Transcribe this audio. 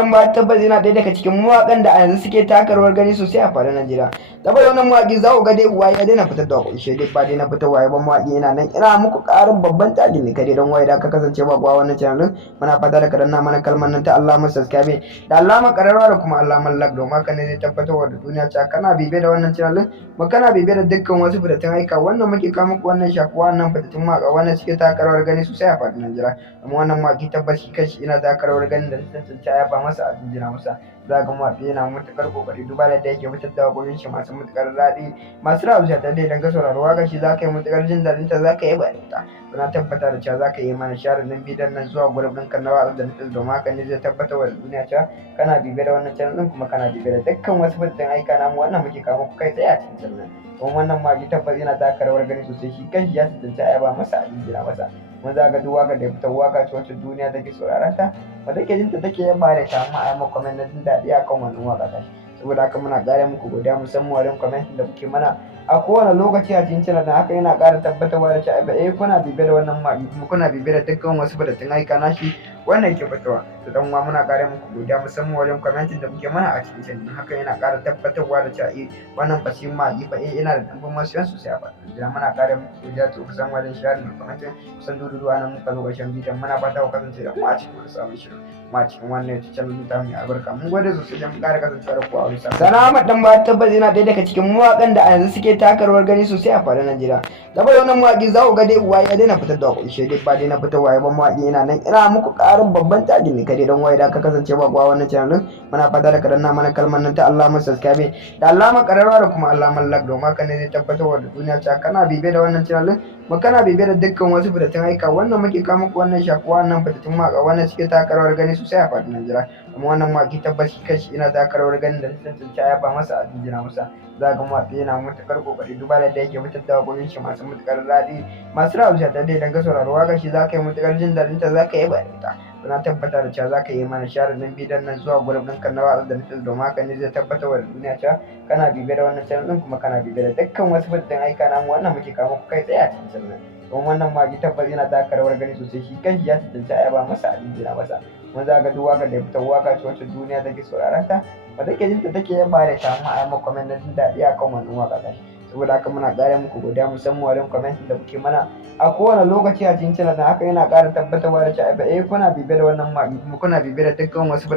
dan ba tabbas yana ɗaya daga cikin mawaƙan da a yanzu suke taka rawar gani sosai a faɗin Najeriya. Saboda wannan mawaƙi za ku ga dai uwa ya daina fitar da waƙoƙi dai ba daina fitarwa ba mawaƙi yana nan ina muku ƙarin babban tajin ne kare don waye da ka kasance ba kuwa wannan channel din muna fata da kadanna mana kalmar nan ta Allah mu subscribe da alamar ƙararrawa da kuma alamar like domin haka ne zai tabbatar da duniya cewa kana bibe da wannan channel din kuma kana bibe da dukkan wasu fitattun aika wannan muke kawo muku wannan shakuwa wannan fitattun mawaƙa wannan suke taka rawar gani sosai a faɗin Najeriya. Amma wannan mawaƙi tabbas shi kanshi ina taka rawar gani da tantance ya ba masa a jinjina masa za ga mawaƙi yana matuƙar ƙoƙari duba da yadda yake fitar da waƙoƙin shi masu matuƙar daɗi masu rabuwa da idan ka saurari waƙar shi za ka yi matuƙar jin daɗin ta za ka yi bayanin ta na tabbata da cewa za ka yi mana share nan bidiyon nan zuwa gurbin ɗinka na waƙar da nufin domin haka ne zai tabbatar da duniya cewa kana bibiye da wannan channel ɗin kuma kana bibiye da dukkan wasu fitattun aika namu wannan muke kawo muku kai tsaye a cikin channel don wannan mawaƙi tabbas yana taka rawar gani sosai shi kanshi ya tantance a yaba masa a jinjina masa mun za ga duk waƙar da ya fita waƙa ce wacce duniya take sauraron ta wanda take jinta take yaba da ta amma a yi maka comment na jin daɗi akan wannan waƙa ta saboda haka muna ƙara muku godiya musamman wajen comment da kuke mana a kowane lokaci a cikin channel haka yana ƙara tabbatarwa da cewa kuna bibiye da wannan mawaƙi kuma kuna bibiye da dukkan wasu fitattun aika nashi wannan yake fitowa to dan uwa muna ƙara muku godiya musamman wajen comment da kuke mana a cikin channel haka yana ƙara tabbatarwa da cewa wannan fasihin mawaƙi fa yana da ɗumbin masoyan sosai a faɗin Najeriya muna ƙara muku godiya to kusan wajen sharing da comment kusan dudu nan muka zo ƙarshen bidiyon muna fata ku kasance da mu a cikin wani sabon shirin ma cikin wannan YouTube channel ta mu albarka mun gode sosai dan mu ƙara kasancewa da ku a wani sabon Sana dan ba tabbas yana ɗaya daga cikin mawaƙan da a yanzu suke taka rawar gani sosai a faɗin Najeriya. Saboda wannan mawaƙi za ku ga dai uwa ya daina fitar da waƙoƙi dai ba daina fitarwa ba mawaƙi yana nan ina muku ƙarin babban tajin ne kare don waye da ka kasance ba kuwa wannan channel din muna fata da kadanna mana kalmar nan ta Allah mu subscribe da alamar ƙararrawa da kuma alamar like domin haka ne zai tabbatar da duniya cewa kana bibiye da wannan channel din kuma kana bibiye da dukkan wasu fitattun aika wannan muke kawo muku wannan shakuwa wannan fitattun mawaƙa wannan suke taka rawar gani sosai a faɗin Najeriya. Amma wannan mawaƙi tabbas shi kanshi ina taka rawar gani da tantance ya ba masa a jinjina masa za ga mawaƙi yana matuƙar ƙoƙari duba da yadda yake fitar da waƙoƙin shi masu matuƙar daɗi masu rabuwa da idan ka saurari waƙar shi za ka yi matuƙar jin daɗin ta za ka yi bayanin ta na tabbata da cewa za ka yi mana share nan bidiyon nan zuwa gurbin ɗinka na waƙar da nufin domin haka ne zai tabbatar da duniya cewa kana bibiye da wannan channel ɗin kuma kana bibiye da dukkan wasu fitattun aika namu wannan muke kawo muku kai tsaye a cikin channel don wannan mawaƙi tabbas yana taka rawar gani sosai shi kanshi ya tantance a yaba masa a jinjina masa mun za ga duk waƙar da ya fita waƙa ce wacce duniya take sauraron ta wanda take jinta take yaba da ta amma a yi maka comment na jin daɗi akan wannan waƙa ta saboda haka muna ƙara muku godiya musamman wajen comment da kuke mana a kowane lokaci a cikin channel haka yana ƙara tabbatarwa da cewa kuna bibiye da wannan mawaƙi kuma kuna bibiye da dukkan wasu